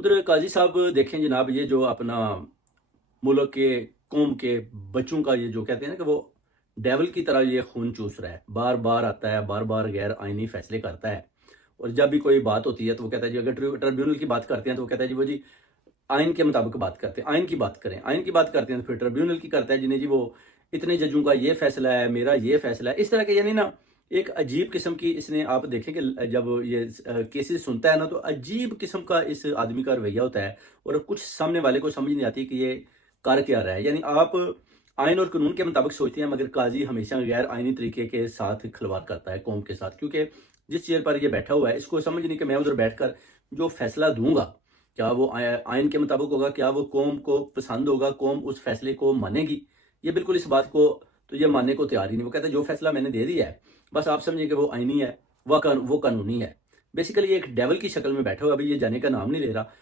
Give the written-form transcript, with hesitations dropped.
उधर काजी साहब देखें जनाब, ये जो अपना मुल्क के कौम के बच्चों का ये जो कहते हैं ना कि वो डेविल की तरह ये खून चूस रहा है, बार बार आता है, बार बार गैर आइनी फैसले करता है। और जब भी कोई बात होती है तो वो कहता है जी, अगर ट्रिब्यूनल की बात करते हैं तो वो कहता है जी वो जी आइन के मुताबिक बात करते हैं, आइन की बात करें, आइन की बात करते हैं तो फिर ट्रिब्यूनल की करता है जिन्हें जी वो इतने जजों का ये फैसला है, मेरा ये फैसला है, इस तरह के यानी ना एक अजीब किस्म की इसने आप देखें कि जब ये केसेस सुनता है ना तो अजीब किस्म का इस आदमी का रवैया होता है। और कुछ सामने वाले को समझ नहीं आती कि ये कर क्या रहा है। यानी आप आइन और कानून के मुताबिक सोचते हैं, मगर काजी हमेशा गैर आइनी तरीके के साथ खिलवाड़ करता है कौम के साथ, क्योंकि जिस चेयर पर ये बैठा हुआ है इसको समझ नहीं कि मैं उधर बैठकर जो फैसला दूंगा क्या वो आइन के मुताबिक होगा, क्या वो कौम को पसंद होगा, कौम उस फैसले को मानेगी। ये बिल्कुल इस बात को तो ये मानने को तैयार ही नहीं। वो कहता है जो फैसला मैंने दे दिया है बस आप समझिए कि वो आइनी है, वो कानूनी है। बेसिकली ये एक डेविल की शक्ल में बैठा हुआ, अभी ये जाने का नाम नहीं ले रहा।